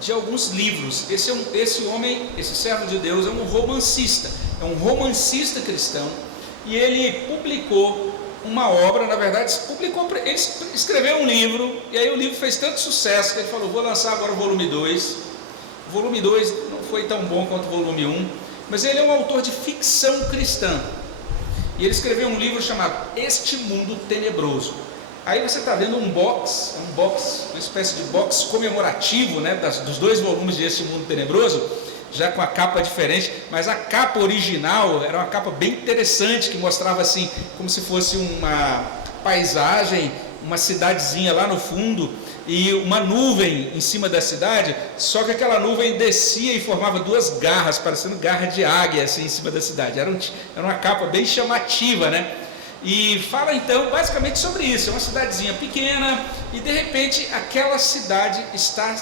de alguns livros. Esse homem, esse servo de Deus, é um romancista cristão, e ele publicou uma obra, na verdade, ele escreveu um livro, e aí o livro fez tanto sucesso que ele falou: vou lançar agora o volume 2. O volume 2 não foi tão bom quanto o volume 1, mas ele é um autor de ficção cristã, e ele escreveu um livro chamado Este Mundo Tenebroso. Aí você está vendo um box, uma espécie de box comemorativo, né, dos 2 volumes de Este Mundo Tenebroso, já com a capa diferente, mas a capa original era uma capa bem interessante, que mostrava assim, como se fosse uma paisagem, uma cidadezinha lá no fundo, e uma nuvem em cima da cidade, só que aquela nuvem descia e formava 2 garras, parecendo garra de águia, assim, em cima da cidade. Era uma capa bem chamativa, né? E fala então basicamente sobre isso. É uma cidadezinha pequena, e de repente aquela cidade está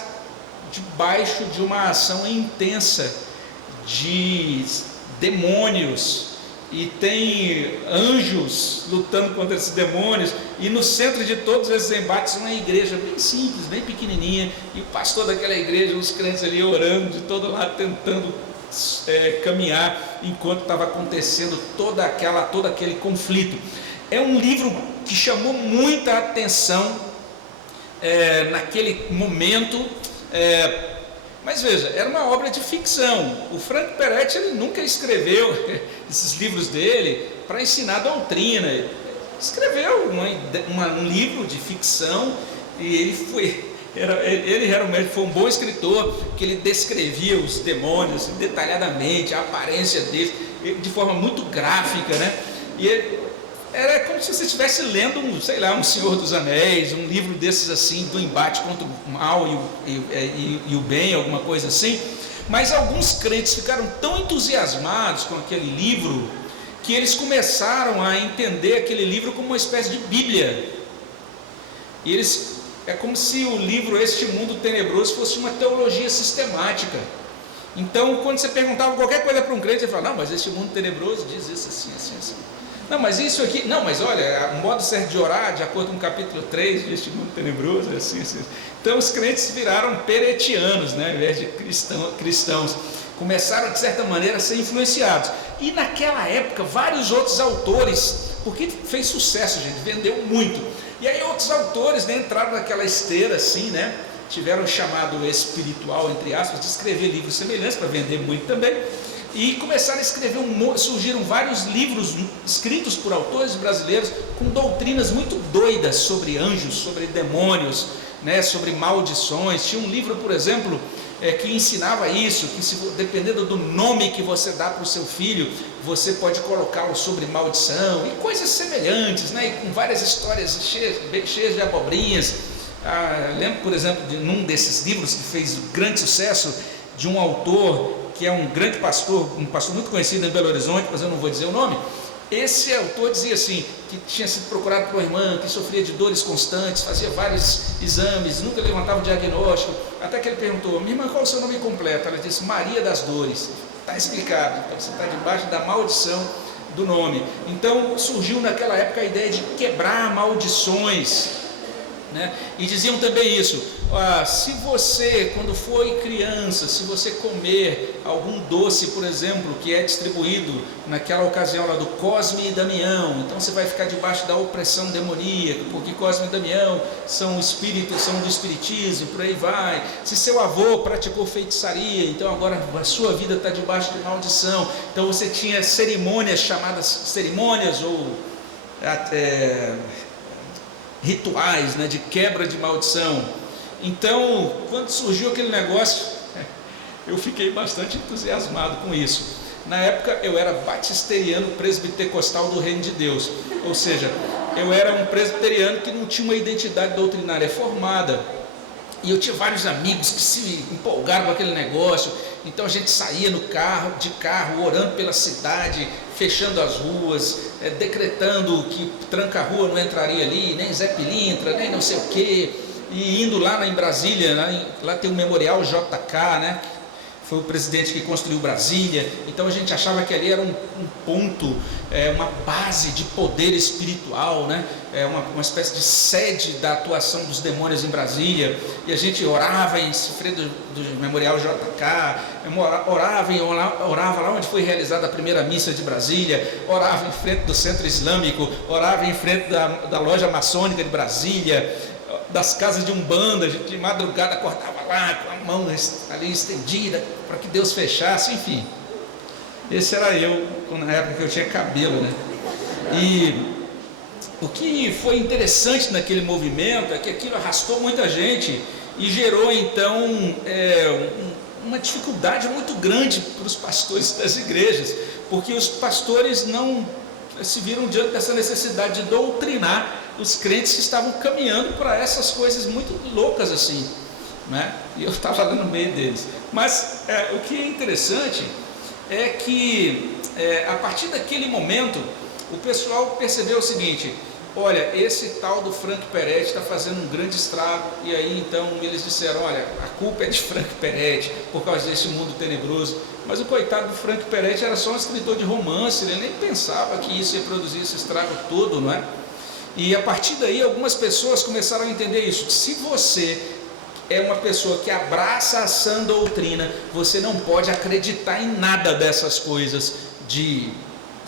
debaixo de uma ação intensa de demônios, e tem anjos lutando contra esses demônios, e no centro de todos esses embates uma igreja bem simples, bem pequenininha, e o pastor daquela igreja, os crentes ali orando de todo lado, tentando caminhar, enquanto estava acontecendo todo aquele conflito. É um livro que chamou muita atenção naquele momento, mas veja, era uma obra de ficção. O Frank Peretti, ele nunca escreveu esses livros dele para ensinar doutrina. Ele escreveu um livro de ficção, e ele realmente foi um bom escritor, que ele descrevia os demônios detalhadamente, a aparência deles, de forma muito gráfica, né? E era como se você estivesse lendo um Senhor dos Anéis, um livro desses assim, do embate contra o mal e o bem, alguma coisa assim. Mas alguns crentes ficaram tão entusiasmados com aquele livro, que eles começaram a entender aquele livro como uma espécie de Bíblia. E é como se o livro Este Mundo Tenebroso fosse uma teologia sistemática. Então, quando você perguntava qualquer coisa para um crente, ele falava: não, mas este mundo tenebroso diz isso assim, assim, assim. Não, mas isso aqui, não, mas olha, o modo certo de orar, de acordo com o capítulo 3 de Este Mundo Tenebroso, é assim, assim. Então os crentes viraram peretianos, né, ao invés de cristãos. Começaram, de certa maneira, a ser influenciados. E naquela época, vários outros autores, porque fez sucesso, gente, vendeu muito. E aí outros autores, né, entraram naquela esteira assim, né, tiveram o chamado espiritual, entre aspas, de escrever livros semelhantes, para vender muito também. E começaram a escrever, surgiram vários livros escritos por autores brasileiros com doutrinas muito doidas sobre anjos, sobre demônios, né, sobre maldições. Tinha um livro, por exemplo, que ensinava isso, que dependendo do nome que você dá para o seu filho, você pode colocá-lo sobre maldição, e coisas semelhantes, né, e com várias histórias cheias de abobrinhas. Lembro, por exemplo, de um desses livros que fez grande sucesso, de um autor que é um grande pastor, um pastor muito conhecido em Belo Horizonte, mas eu não vou dizer o nome. Esse autor dizia assim, que tinha sido procurado por uma irmã que sofria de dores constantes, fazia vários exames, nunca levantava o diagnóstico, até que ele perguntou: minha irmã, qual é o seu nome completo? Ela disse: Maria das Dores. Está explicado, então você está debaixo da maldição do nome. Então surgiu naquela época a ideia de quebrar maldições, né? E diziam também isso: se você, quando for criança, se você comer algum doce, por exemplo, que é distribuído naquela ocasião lá do Cosme e Damião, então você vai ficar debaixo da opressão demoníaca, porque Cosme e Damião são espíritos, são do espiritismo, por aí vai. Se seu avô praticou feitiçaria, então agora a sua vida está debaixo de maldição. Então você tinha cerimônias chamadas cerimônias ou rituais, né, de quebra de maldição. Então, quando surgiu aquele negócio, eu fiquei bastante entusiasmado com isso. Na época eu era batisteriano presbitecostal do Reino de Deus, ou seja, eu era um presbiteriano que não tinha uma identidade doutrinária formada, e eu tinha vários amigos que se empolgaram com aquele negócio. Então a gente saía de carro, orando pela cidade, fechando as ruas, decretando que tranca-rua não entraria ali, nem Zé Pilintra, nem não sei o quê, e indo lá em Brasília, lá tem o Memorial JK, né, foi o presidente que construiu Brasília, então a gente achava que ali era um ponto, uma base de poder espiritual, né? Uma espécie de sede da atuação dos demônios em Brasília, e a gente orava em frente do Memorial JK, orava lá onde foi realizada a primeira missa de Brasília, orava em frente do Centro Islâmico, orava em frente da loja maçônica de Brasília, das casas de Umbanda, a gente de madrugada acordava lá com a mão ali estendida para que Deus fechasse, enfim. Esse era eu na época que eu tinha cabelo, né? E o que foi interessante naquele movimento é que aquilo arrastou muita gente e gerou então uma dificuldade muito grande para os pastores das igrejas, porque os pastores não se viram diante dessa necessidade de doutrinar os crentes que estavam caminhando para essas coisas muito loucas assim, né? E eu estava lá no meio deles. Mas o que é interessante é que a partir daquele momento o pessoal percebeu o seguinte: olha, esse tal do Frank Peretti está fazendo um grande estrago. E aí então eles disseram: olha, a culpa é de Frank Peretti por causa desse mundo tenebroso. Mas o coitado do Frank Peretti era só um escritor de romance, ele nem pensava que isso ia produzir esse estrago todo, não é? E a partir daí algumas pessoas começaram a entender isso: se você é uma pessoa que abraça a sã doutrina, você não pode acreditar em nada dessas coisas de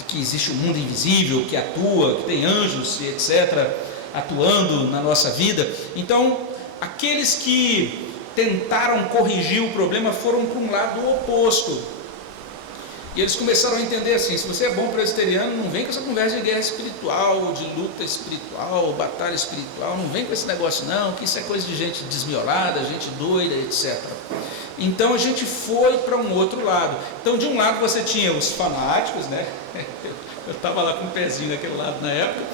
que existe um mundo invisível, que atua, que tem anjos e etc., atuando na nossa vida. Então, aqueles que tentaram corrigir o problema foram para um lado oposto. E eles começaram a entender assim: se você é bom presbiteriano, não vem com essa conversa de guerra espiritual, de luta espiritual, batalha espiritual, não vem com esse negócio não, que isso é coisa de gente desmiolada, gente doida, etc. Então a gente foi para um outro lado. Então, de um lado você tinha os fanáticos, né? Eu estava lá com o pezinho daquele lado na época,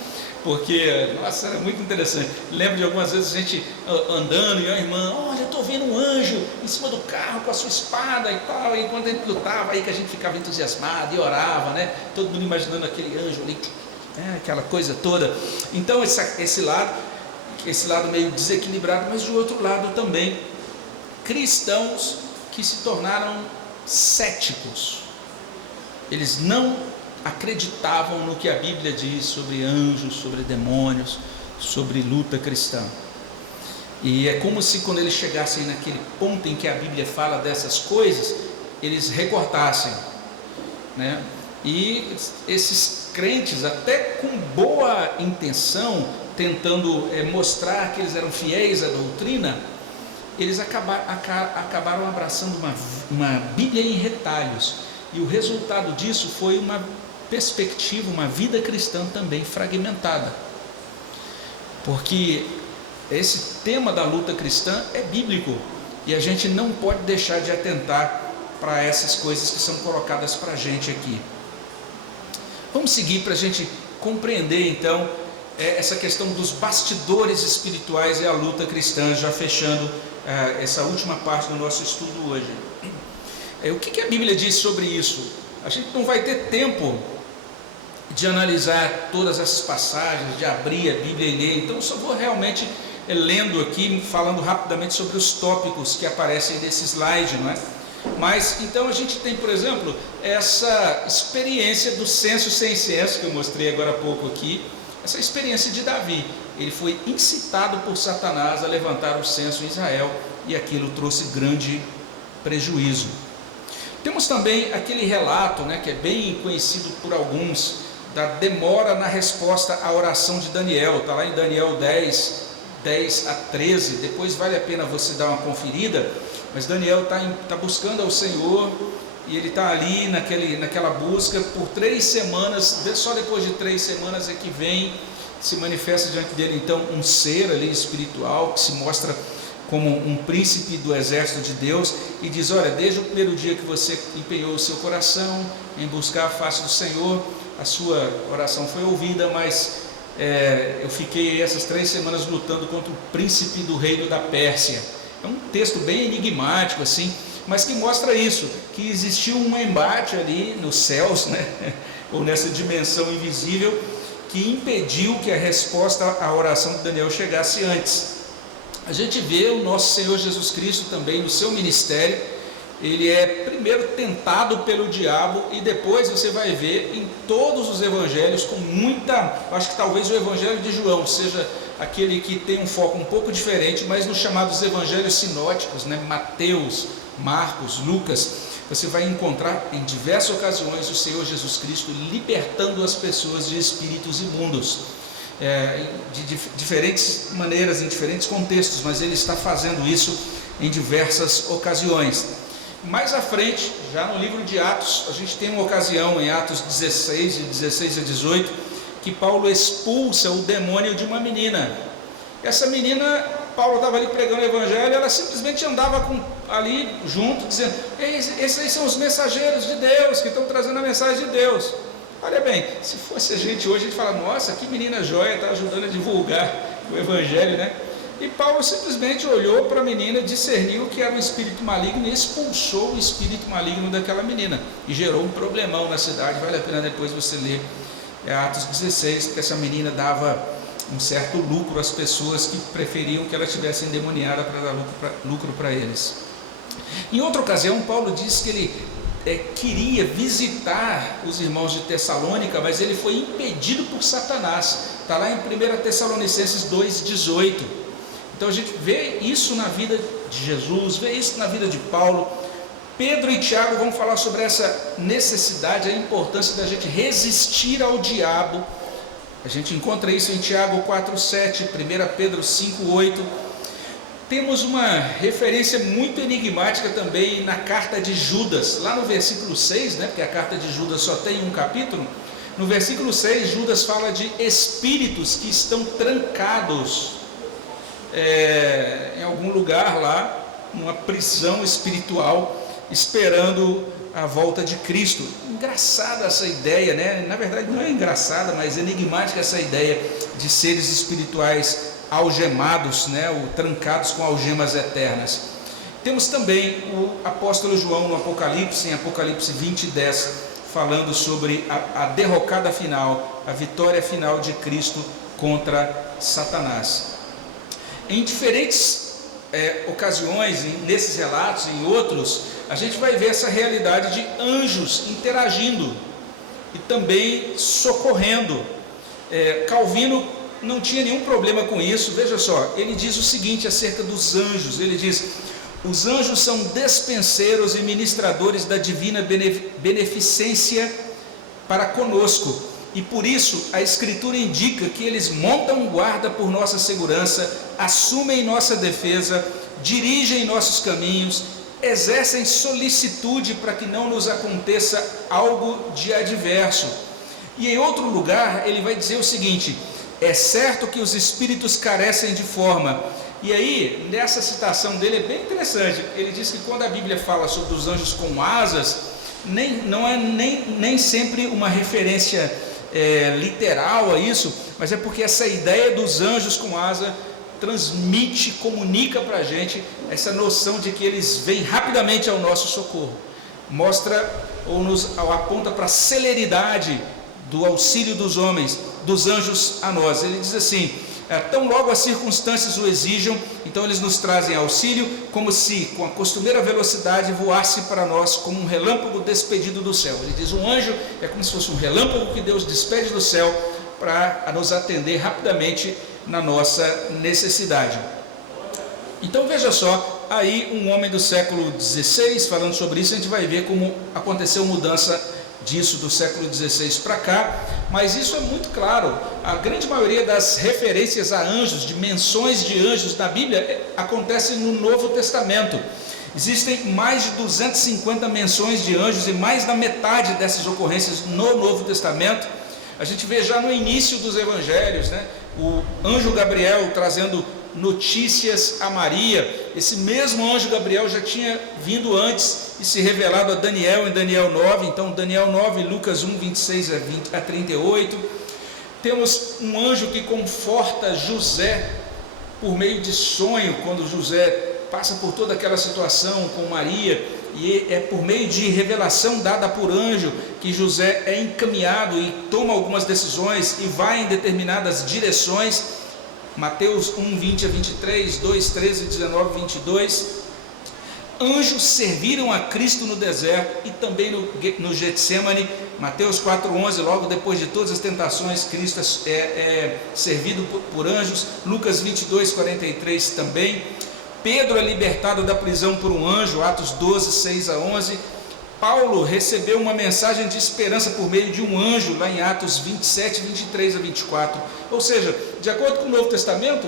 porque, nossa, era muito interessante. Lembro de algumas vezes a gente andando e a irmã: olha, eu estou vendo um anjo em cima do carro com a sua espada e tal. E quando a gente lutava, aí que a gente ficava entusiasmado e orava, né? Todo mundo imaginando aquele anjo ali, aquela coisa toda. Então esse lado meio desequilibrado, mas do outro lado também cristãos que se tornaram céticos. Eles não acreditavam no que a Bíblia diz sobre anjos, sobre demônios, sobre luta cristã. E é como se quando eles chegassem naquele ponto em que a Bíblia fala dessas coisas, eles recortassem, né? E esses crentes, até com boa intenção, tentando mostrar que eles eram fiéis à doutrina, eles acabaram abraçando uma Bíblia em retalhos, e o resultado disso foi uma perspectiva, uma vida cristã também fragmentada, porque esse tema da luta cristã é bíblico, e a gente não pode deixar de atentar para essas coisas que são colocadas para a gente aqui. Vamos seguir para a gente compreender então essa questão dos bastidores espirituais e a luta cristã, já fechando essa última parte do nosso estudo hoje. O que a Bíblia diz sobre isso? A gente não vai ter tempo de analisar todas essas passagens, de abrir a Bíblia e ler, então só vou realmente lendo aqui, falando rapidamente sobre os tópicos que aparecem nesse slide, não é? Mas então a gente tem, por exemplo, essa experiência do censo sem censo, que eu mostrei agora há pouco aqui, essa experiência de Davi. Ele foi incitado por Satanás a levantar o censo em Israel, e aquilo trouxe grande prejuízo. Temos também aquele relato, né, que é bem conhecido por alguns, da demora na resposta à oração de Daniel. Está lá em Daniel 10 a 13, depois vale a pena você dar uma conferida, mas Daniel está buscando ao Senhor, e ele está ali naquela busca por 3 semanas, só depois de 3 semanas é que se manifesta diante dele então um ser ali espiritual, que se mostra como um príncipe do exército de Deus, e diz: olha, desde o primeiro dia que você empenhou o seu coração em buscar a face do Senhor, a sua oração foi ouvida, mas eu fiquei essas 3 semanas lutando contra o príncipe do reino da Pérsia. É um texto bem enigmático assim, mas que mostra isso, que existiu um embate ali nos céus, né, ou nessa dimensão invisível, que impediu que a resposta à oração de Daniel chegasse antes. A gente vê o nosso Senhor Jesus Cristo também no seu ministério, ele é primeiro tentado pelo diabo, e depois você vai ver em todos os evangelhos com muita, acho que talvez o evangelho de João seja aquele que tem um foco um pouco diferente, mas nos chamados evangelhos sinóticos, né? Mateus, Marcos, Lucas, você vai encontrar em diversas ocasiões o Senhor Jesus Cristo libertando as pessoas de espíritos imundos, de diferentes maneiras, em diferentes contextos, mas ele está fazendo isso em diversas ocasiões. Mais à frente, já no livro de Atos, a gente tem uma ocasião em Atos 16, de 16 a 18, que Paulo expulsa o demônio de uma menina. Essa menina, Paulo estava ali pregando o evangelho, ela simplesmente andava ali junto, dizendo: esses aí são os mensageiros de Deus, que estão trazendo a mensagem de Deus. Olha bem, se fosse a gente hoje, a gente fala: nossa, que menina joia, está ajudando a divulgar o evangelho, né? E Paulo simplesmente olhou para a menina, discerniu que era um espírito maligno e expulsou o espírito maligno daquela menina, e gerou um problemão na cidade. Vale a pena depois você ler Atos 16, porque essa menina dava um certo lucro às pessoas que preferiam que ela estivesse endemoniada para dar lucro para eles. Em outra ocasião, Paulo diz que ele queria visitar os irmãos de Tessalônica, mas ele foi impedido por Satanás. Está lá em 1 Tessalonicenses 2,18. Então a gente vê isso na vida de Jesus, vê isso na vida de Paulo. Pedro e Tiago vão falar sobre essa necessidade, a importância da gente resistir ao diabo. A gente encontra isso em Tiago 4,7, 1 Pedro 5,8. Temos uma referência muito enigmática também na carta de Judas, lá no versículo 6, né, porque a carta de Judas só tem um capítulo. No versículo 6, Judas fala de espíritos que estão trancados em algum lugar lá, numa prisão espiritual, esperando a volta de Cristo. Engraçada essa ideia, né? Na verdade não é engraçada, mas enigmática essa ideia de seres espirituais algemados, né? Ou trancados com algemas eternas. Temos também o apóstolo João no Apocalipse, em Apocalipse 20:10, falando sobre a derrocada final, a vitória final de Cristo contra Satanás. Em diferentes ocasiões, nesses relatos e em outros, a gente vai ver essa realidade de anjos interagindo e também socorrendo. Calvino não tinha nenhum problema com isso. Veja só, ele diz o seguinte acerca dos anjos, ele diz: os anjos são despenseiros e ministradores da divina beneficência para conosco, e por isso a Escritura indica que eles montam guarda por nossa segurança, assumem nossa defesa, dirigem nossos caminhos, exercem solicitude para que não nos aconteça algo de adverso. E em outro lugar ele vai dizer o seguinte: é certo que os espíritos carecem de forma. E aí, nessa citação dele é bem interessante. Ele diz que quando a Bíblia fala sobre os anjos com asas, não é nem sempre uma referência literal a isso, mas é porque essa ideia dos anjos com asa transmite, comunica para a gente essa noção de que eles vêm rapidamente ao nosso socorro. Mostra ou aponta para a celeridade do auxílio dos homens, dos anjos a nós. Ele diz assim: tão logo as circunstâncias o exijam, então eles nos trazem auxílio, como se com a costumeira velocidade voasse para nós como um relâmpago despedido do céu. Ele diz: um anjo é como se fosse um relâmpago que Deus despede do céu para nos atender rapidamente na nossa necessidade. Então veja só, aí um homem do século XVI falando sobre isso, a gente vai ver como aconteceu mudança disso do século XVI para cá, mas isso é muito claro. A grande maioria das referências a anjos, de menções de anjos na Bíblia, acontecem no Novo Testamento. Existem mais de 250 menções de anjos, e mais da metade dessas ocorrências no Novo Testamento a gente vê já no início dos evangelhos, né? O anjo Gabriel trazendo notícias a Maria. Esse mesmo anjo Gabriel já tinha vindo antes e se revelado a Daniel em Daniel 9, então Daniel 9, Lucas 1, 26 a 38. Temos um anjo que conforta José por meio de sonho, quando José passa por toda aquela situação com Maria, e é por meio de revelação dada por anjo que José é encaminhado e toma algumas decisões e vai em determinadas direções. Mateus 1, 20 a 23, 2, 13, 19, 22. Anjos serviram a Cristo no deserto e também no Getsemane. Mateus 4,11, logo depois de todas as tentações, Cristo é servido por anjos. Lucas 22,43 também. Pedro é libertado da prisão por um anjo, Atos 12, 6 a 11. Paulo recebeu uma mensagem de esperança por meio de um anjo, lá em Atos 27, 23 a 24. Ou seja, de acordo com o Novo Testamento,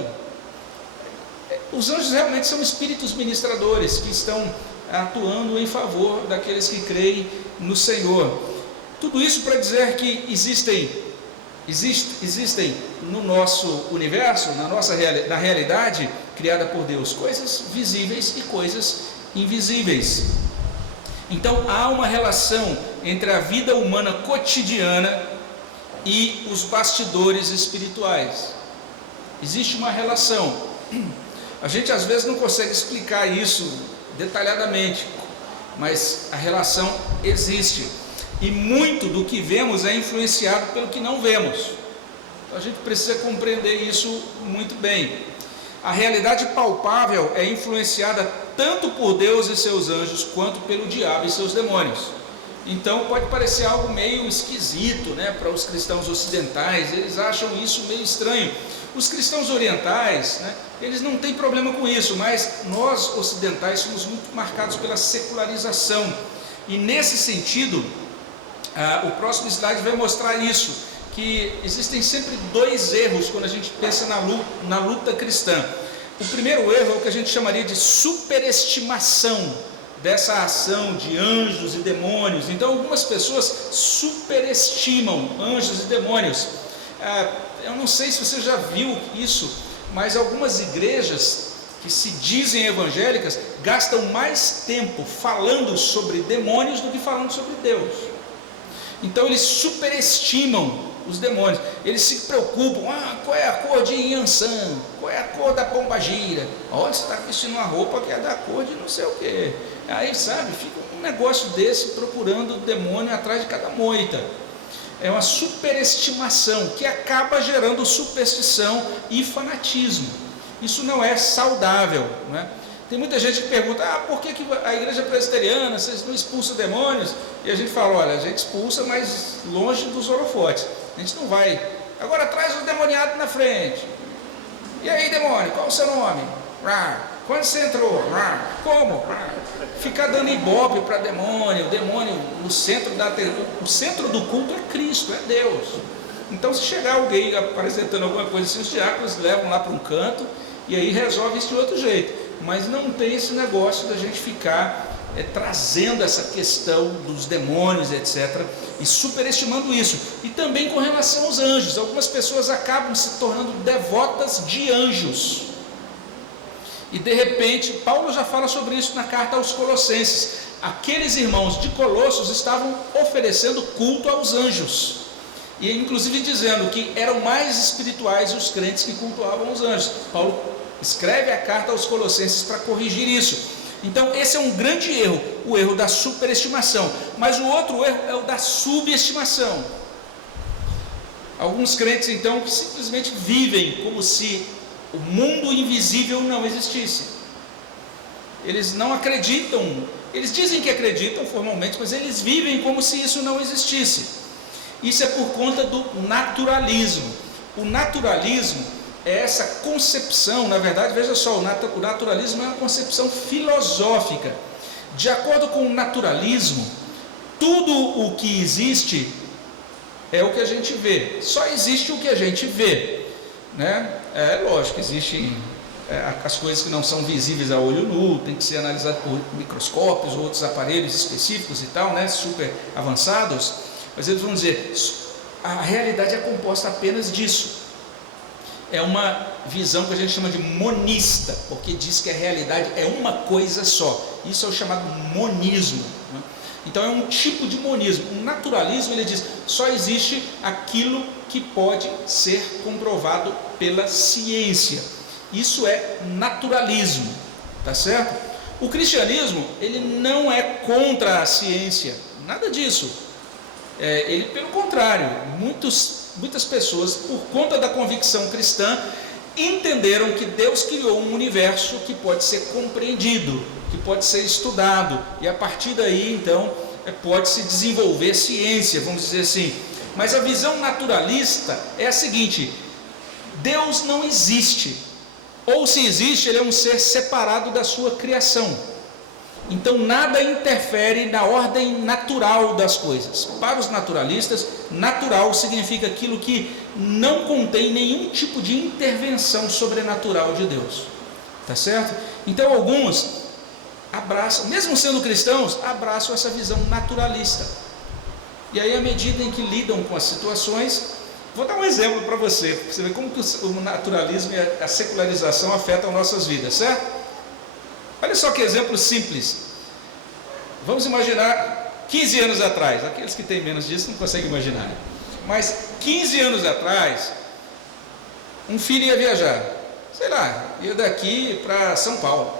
os anjos realmente são espíritos ministradores que estão atuando em favor daqueles que creem no Senhor. Tudo isso para dizer que existem no nosso universo, na realidade criada por Deus, coisas visíveis e coisas invisíveis. Então há uma relação entre a vida humana cotidiana e os bastidores espirituais. Existe uma relação. A gente às vezes não consegue explicar isso detalhadamente, mas a relação existe. E muito do que vemos é influenciado pelo que não vemos. Então a gente precisa compreender isso muito bem. A realidade palpável é influenciada tanto por Deus e seus anjos, quanto pelo diabo e seus demônios. Então pode parecer algo meio esquisito, né, para os cristãos ocidentais. Eles acham isso meio estranho. Os cristãos orientais, né, eles não têm problema com isso, mas nós ocidentais somos muito marcados pela secularização. E nesse sentido, o próximo slide vai mostrar isso, que existem sempre dois erros quando a gente pensa na luta cristã. O primeiro erro é o que a gente chamaria de superestimação dessa ação de anjos e demônios. Então algumas pessoas superestimam anjos e demônios. Eu não sei se você já viu isso, mas algumas igrejas que se dizem evangélicas gastam mais tempo falando sobre demônios do que falando sobre Deus. Então eles superestimam os demônios. Eles se preocupam, qual é a cor de Yansan, qual é a cor da pombagira, olha, você está vestindo uma roupa que é da cor de não sei o que. Aí, sabe, fica um negócio desse procurando o demônio atrás de cada moita. É uma superestimação que acaba gerando superstição e fanatismo. Isso não é saudável, né? Tem muita gente que pergunta, por que a igreja presbiteriana, vocês não expulsam demônios? E a gente fala, olha, a gente expulsa, mas longe dos holofotes. A gente não vai. Agora traz os demoniados na frente. E aí, demônio, qual o seu nome? Quando você entrou? Como? Ficar dando ibope para demônio. O demônio, o centro do culto é Cristo, é Deus. Então, se chegar alguém apresentando alguma coisa assim, os diáconos levam lá para um canto e aí resolve isso de outro jeito. Mas não tem esse negócio da gente ficar trazendo essa questão dos demônios, etc., e superestimando isso. E também com relação aos anjos, algumas pessoas acabam se tornando devotas de anjos, e de repente, Paulo já fala sobre isso na carta aos Colossenses. Aqueles irmãos de Colossos estavam oferecendo culto aos anjos, e inclusive dizendo que eram mais espirituais os crentes que cultuavam os anjos. Paulo escreve a carta aos Colossenses para corrigir isso. Então esse é um grande erro, o erro da superestimação. Mas o outro erro é o da subestimação. Alguns crentes então que simplesmente vivem como se o mundo invisível não existisse. Eles não acreditam, eles dizem que acreditam formalmente, mas eles vivem como se isso não existisse. Isso é por conta do naturalismo. O naturalismo é essa concepção, na verdade, veja só, o naturalismo é uma concepção filosófica. De acordo com o naturalismo, tudo o que existe é o que a gente vê, só existe o que a gente vê, né? É lógico, existem as coisas que não são visíveis a olho nu, tem que ser analisadas por microscópios ou outros aparelhos específicos e tal, né? Super avançados, mas eles vão dizer, a realidade é composta apenas disso. É uma visão que a gente chama de monista, porque diz que a realidade é uma coisa só. Isso é o chamado monismo, né? Então é um tipo de monismo. O naturalismo, ele diz, só existe aquilo que pode ser comprovado pela ciência. Isso é naturalismo, tá certo? O cristianismo, ele não é contra a ciência, nada disso. Ele, pelo contrário, muitas pessoas, por conta da convicção cristã, entenderam que Deus criou um universo que pode ser compreendido, que que pode ser estudado, e a partir daí, então, pode se desenvolver ciência, vamos dizer assim. Mas a visão naturalista é a seguinte: Deus não existe, ou se existe, ele é um ser separado da sua criação. Então nada interfere na ordem natural das coisas. Para os naturalistas, natural significa aquilo que não contém nenhum tipo de intervenção sobrenatural de Deus. Tá certo? Então alguns abraçam, mesmo sendo cristãos, abraçam essa visão naturalista. E aí, à medida em que lidam com as situações, vou dar um exemplo para você ver como que o naturalismo e a secularização afetam nossas vidas, certo? Olha só que exemplo simples. Vamos imaginar 15 anos atrás, aqueles que têm menos disso não conseguem imaginar, mas 15 anos atrás, um filho ia viajar, sei lá, ia daqui para São Paulo,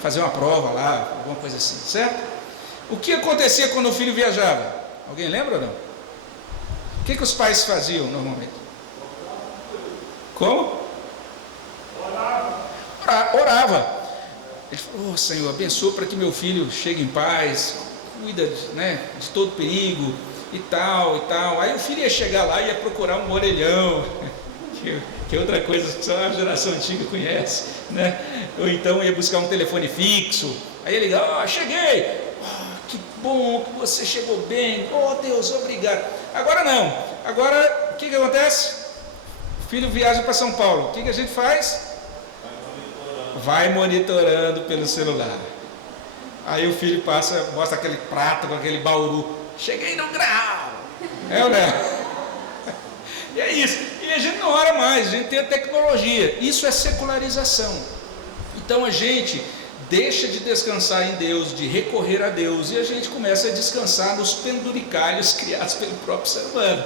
fazer uma prova lá, alguma coisa assim, certo? O que acontecia quando o filho viajava? Alguém lembra ou não? O que os pais faziam normalmente? Como? Orava. Ele falou: Senhor, abençoa para que meu filho chegue em paz, cuida, né, de todo perigo e tal e tal. Aí o filho ia chegar lá e ia procurar um orelhão, que é outra coisa que só a geração antiga conhece, né? Ou então ia buscar um telefone fixo. Aí ele liga: cheguei. Que bom que você chegou bem. Oh Deus, obrigado. Agora não. Agora o que acontece? O filho viaja para São Paulo. O que a gente faz? Vai monitorando pelo celular. Aí o filho passa, mostra aquele prato com aquele bauru. Cheguei no grau. É ou não é? E é isso. E a gente não ora mais, a gente tem a tecnologia. Isso é secularização. Então a gente deixa de descansar em Deus, de recorrer a Deus, e a gente começa a descansar nos penduricalhos criados pelo próprio ser humano.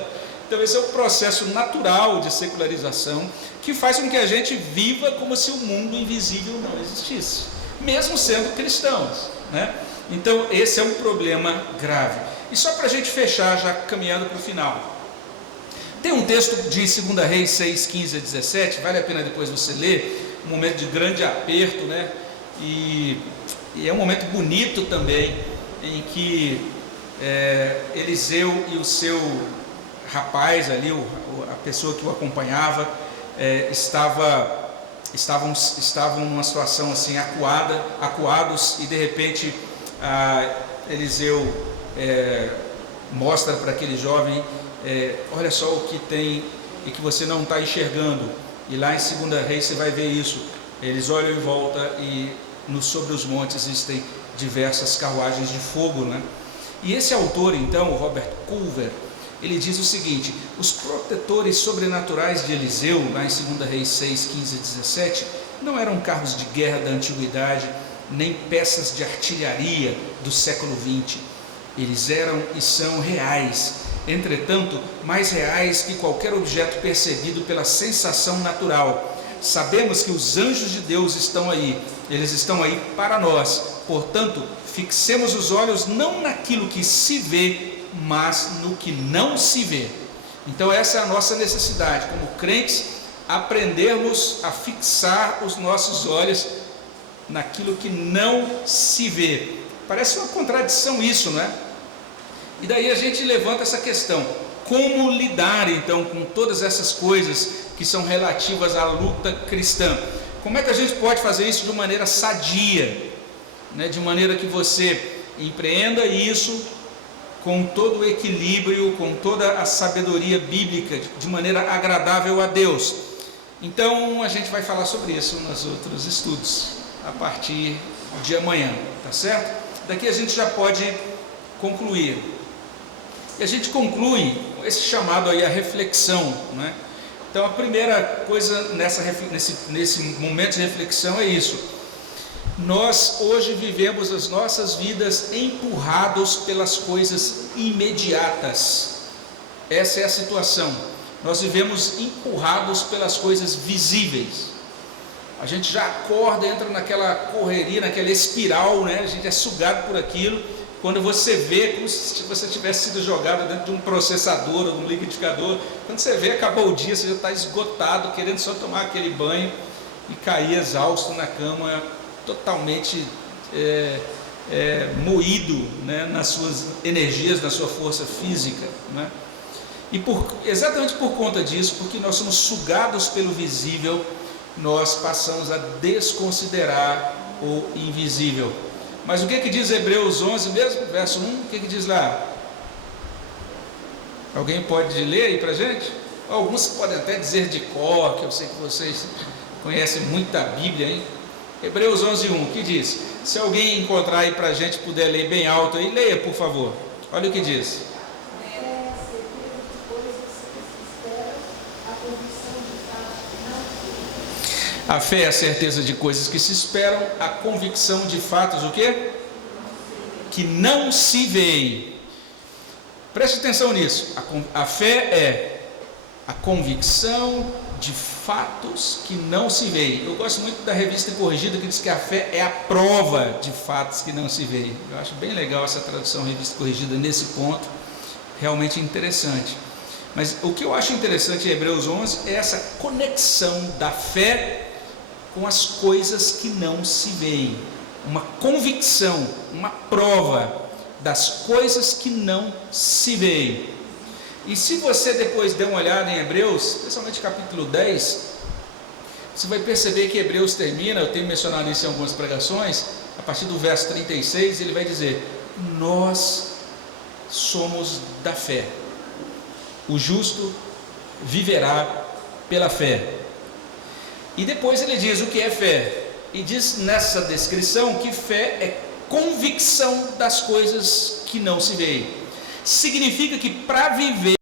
Então esse é o processo natural de secularização, que faz com que a gente viva como se o mundo invisível não existisse, mesmo sendo cristãos, né? Então esse é um problema grave. E só para a gente fechar, já caminhando para o final, tem um texto de 2 Reis 6, 15 a 17, vale a pena depois você ler, um momento de grande aperto, né? E é um momento bonito também, em que Eliseu e o seu rapaz ali, a pessoa que o acompanhava, estavam numa situação assim acuados, e de repente Eliseu mostra para aquele jovem: olha só o que tem e que você não está enxergando. E lá em 2 Reis você vai ver isso. Eles olham em volta e sobre os montes existem diversas carruagens de fogo, né? E esse autor, então, o Robert Culver, ele diz o seguinte: os protetores sobrenaturais de Eliseu, lá em 2 Reis 6, 15 e 17, não eram carros de guerra da antiguidade, nem peças de artilharia do século 20. Eles eram e são reais, entretanto, mais reais que qualquer objeto percebido pela sensação natural. Sabemos que os anjos de Deus estão aí, eles estão aí para nós. Portanto, fixemos os olhos não naquilo que se vê, mas no que não se vê. Então essa é a nossa necessidade, como crentes, aprendermos a fixar os nossos olhos naquilo que não se vê. Parece uma contradição isso, não é? E daí a gente levanta essa questão: como lidar então com todas essas coisas que são relativas à luta cristã? Como é que a gente pode fazer isso de maneira sadia, né? De maneira que você empreenda isso com todo o equilíbrio, com toda a sabedoria bíblica, de maneira agradável a Deus. Então a gente vai falar sobre isso nos outros estudos, a partir de amanhã, tá certo? Daqui a gente já pode concluir. E a gente conclui esse chamado aí à reflexão, né? Então a primeira coisa nesse momento de reflexão é isso: nós hoje vivemos as nossas vidas empurrados pelas coisas imediatas. Essa é a situação. Nós vivemos empurrados pelas coisas visíveis. A gente já acorda, entra naquela correria, naquela espiral, né? A gente é sugado por aquilo. Quando você vê, como se você tivesse sido jogado dentro de um processador ou um liquidificador, quando você vê, acabou o dia, você já está esgotado, querendo só tomar aquele banho e cair exausto na cama totalmente moído, né, nas suas energias, na sua força física, né? E exatamente por conta disso, porque nós somos sugados pelo visível, nós passamos a desconsiderar o invisível. Mas o que diz Hebreus 11 mesmo, verso 1? O que diz lá? Alguém pode ler aí para a gente? Alguns podem até dizer de cor, que eu sei que vocês conhecem muito da Bíblia, hein? Hebreus 11, 1, que diz? Se alguém encontrar aí para a gente, puder ler bem alto aí, leia, por favor. Olha o que diz. A fé é a certeza de coisas que se esperam, a convicção de fatos, o quê? Que não se veem. Preste atenção nisso. A fé é a convicção de fatos que não se veem. Eu gosto muito da Revista Corrigida, que diz que a fé é a prova de fatos que não se veem. Eu acho bem legal essa tradução Revista Corrigida nesse ponto, realmente interessante. Mas o que eu acho interessante em Hebreus 11 é essa conexão da fé com as coisas que não se veem, uma convicção, uma prova das coisas que não se veem. E se você depois der uma olhada em Hebreus, especialmente capítulo 10, você vai perceber que Hebreus termina, eu tenho mencionado isso em algumas pregações, a partir do verso 36, ele vai dizer: nós somos da fé, o justo viverá pela fé. E depois ele diz o que é fé, e diz nessa descrição que fé é convicção das coisas que não se veem. Significa que para viver